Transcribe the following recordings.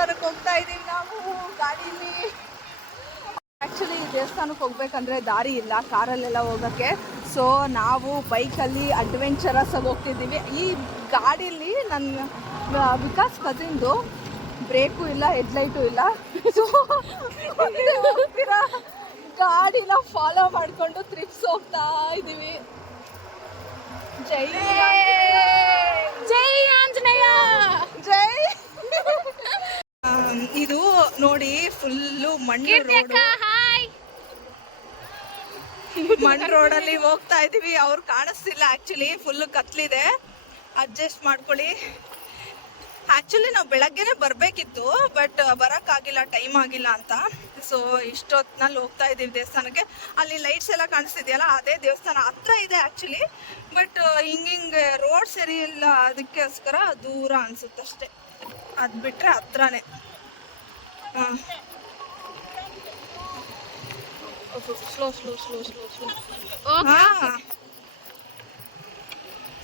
ದೇವಸ್ಥಾನಕ್ಕೆ ಹೋಗ್ತಾ ಇದೀವಿ ನಾವು ಗಾಡೀಲಿ. ಆ್ಯಕ್ಚುಲಿ ದೇವಸ್ಥಾನಕ್ಕೆ ಹೋಗ್ಬೇಕಂದ್ರೆ ದಾರಿ ಇಲ್ಲ ಕಾರಲ್ಲೆಲ್ಲ ಹೋಗೋಕ್ಕೆ. ಸೊ ನಾವು ಬೈಕಲ್ಲಿ ಅಡ್ವೆಂಚರಸ್ ಆಗಿ ಹೋಗ್ತಿದ್ದೀವಿ. ಈ ಗಾಡೀಲಿ ನನ್ನ ವಿಕಾಸ್ ಕಸಿನ್ದು ಬ್ರೇಕು ಇಲ್ಲ, ಹೆಡ್ಲೈಟು ಇಲ್ಲ. ಸೊ ಗಾಡಿನ ಫಾಲೋ ಮಾಡಿಕೊಂಡು ಟ್ರಿಪ್ಸ್ ಹೋಗ್ತಾ ಇದ್ದೀವಿ. ಜೈ ಜೈ ಆಂಜನೇಯ ಜೈ. ಇದು ನೋಡಿ ಫುಲ್ಲು ಮಣ್ಣು ರೋಡ್. ಮಣ್ಣು ರೋಡಲ್ಲಿ ಹೋಗ್ತಾ ಇದೀವಿ. ಅವ್ರು ಕಾಣಿಸ್ತಿಲ್ಲ, ಆಕ್ಚುಲಿ ಫುಲ್ ಕತ್ಲಿದೆ, ಅಡ್ಜಸ್ಟ್ ಮಾಡ್ಕೊಳ್ಳಿ. ಆಕ್ಚುಲಿ ನಾವು ಬೆಳಗ್ಗೆನೆ ಬರ್ಬೇಕಿತ್ತು, ಬಟ್ ಬರೋಕ್ಕಾಗಿಲ್ಲ, ಟೈಮ್ ಆಗಿಲ್ಲ ಅಂತ. ಸೊ ಇಷ್ಟೊತ್ತಿನಲ್ಲಿ ಹೋಗ್ತಾ ಇದೀವಿ ದೇವಸ್ಥಾನಕ್ಕೆ. ಅಲ್ಲಿ ಲೈಟ್ಸ್ ಎಲ್ಲ ಕಾಣಿಸ್ತಿದೆಯಲ್ಲ, ಅದೇ ದೇವಸ್ಥಾನ ಹತ್ರ ಇದೆ ಆಕ್ಚುಲಿ. ಬಟ್ ಹಿಂಗೆ ರೋಡ್ ಸರಿ ಇಲ್ಲ, ಅದಕ್ಕೋಸ್ಕರ ದೂರ ಅನ್ಸುತ್ತಷ್ಟೆ. ಅದು ಬಿಟ್ರೆ ಹತ್ರನೇ. ಹಾಂ, స్లో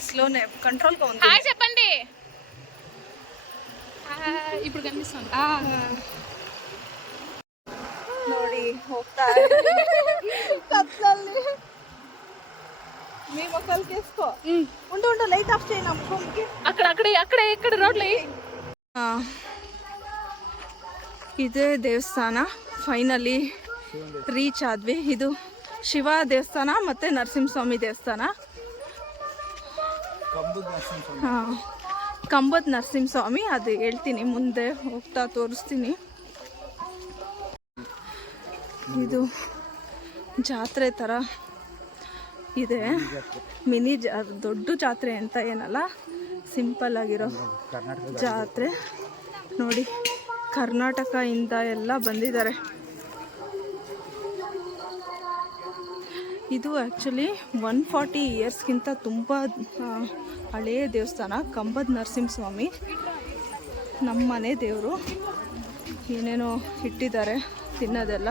స్లోనే కంట్రోల్గా ఉంది. హాయ్ చెప్పండి. ఇప్పుడు కనిపిస్తుంది ನೋಡಿ ಹೋಗ್ತಾ ಕತ್ಲಲ್ಲಿ. మీ మొక్కలకి వేసుకో. ఉండు లైట్ ఆఫ్ చేయి. నమ్మకంకి అక్కడ రోడ్లు. ಇದೇ ದೇವಸ್ಥಾನ ಫೈನಲಿ ರೀಚ್ ಆದ್ವಿ. ಇದು ಶಿವ ದೇವಸ್ಥಾನ ಮತ್ತೆ ನರಸಿಂಹಸ್ವಾಮಿ ದೇವಸ್ಥಾನ. ಹಾಂ, ಕಂಬದ ನರಸಿಂಹಸ್ವಾಮಿ, ಅದು ಹೇಳ್ತೀನಿ ಮುಂದೆ ಹೋಗ್ತಾ ತೋರಿಸ್ತೀನಿ. ಇದು ಜಾತ್ರೆ ಥರ ಇದೆ, ಮಿನಿ ದೊಡ್ಡ ಜಾತ್ರೆ ಅಂತ ಏನಲ್ಲ, ಸಿಂಪಲ್ ಆಗಿರೋ ಜಾತ್ರೆ. ನೋಡಿ ಕರ್ನಾಟಕದಿಂದ ಎಲ್ಲ ಬಂದಿದ್ದಾರೆ. ಇದು ಆ್ಯಕ್ಚುಲಿ 140 ಇಯರ್ಸ್ಗಿಂತ ತುಂಬ ಹಳೆಯ ದೇವಸ್ಥಾನ. ಕಂಬದ ನರಸಿಂಹಸ್ವಾಮಿ ನಮ್ಮ ಮನೆ ದೇವರು. ಏನೇನೋ ಇಟ್ಟಿದ್ದಾರೆ ತಿನ್ನೋದೆಲ್ಲ.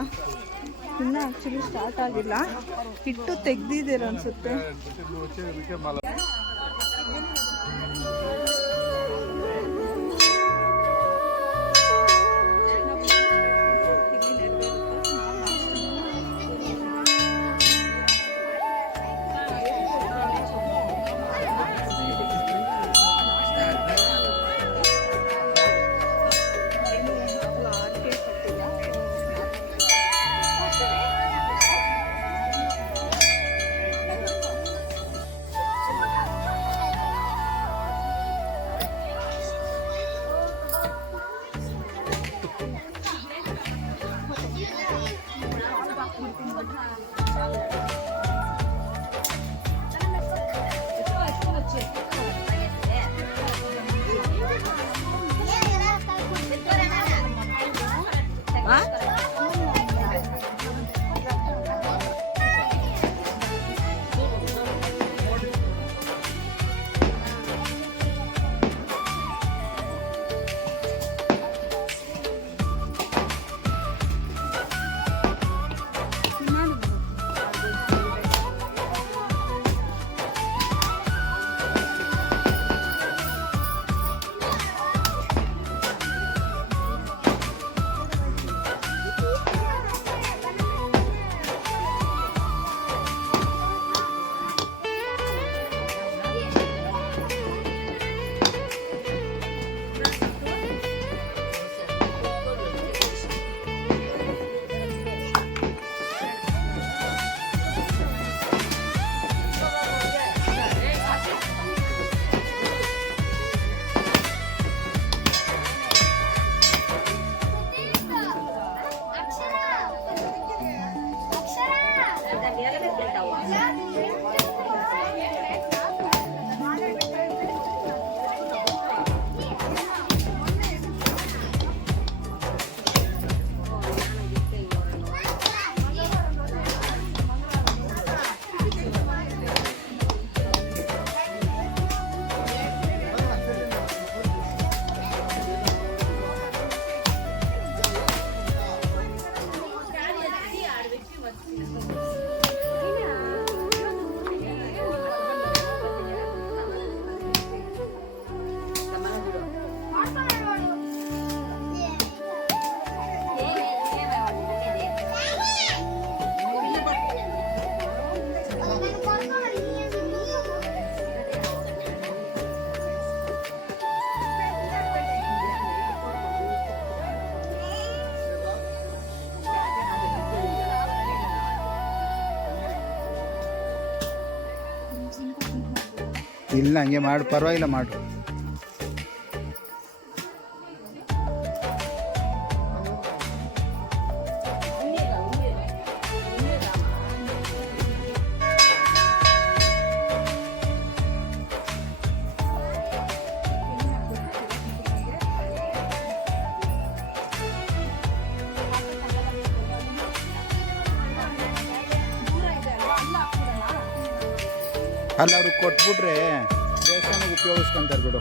ಇನ್ನೂ ಆ್ಯಕ್ಚುಲಿ ಸ್ಟಾರ್ಟ್ ಆಗಿಲ್ಲ, ಇಟ್ಟು ತೆಗ್ದಿದ್ದೀರ ಅನಿಸುತ್ತೆ. ಇಲ್ಲ ಹಂಗೆ ಮಾಡು, ಪರವಾಗಿಲ್ಲ ಮಾಡು. ಅಲ್ಲ ಅವ್ರಿಗೆ ಕೊಟ್ಬಿಟ್ರೆ ದೇವಸ್ಥಾನಕ್ಕೆ ಉಪಯೋಗಿಸ್ಕೊಂತಾರೆ ಬಿಡು.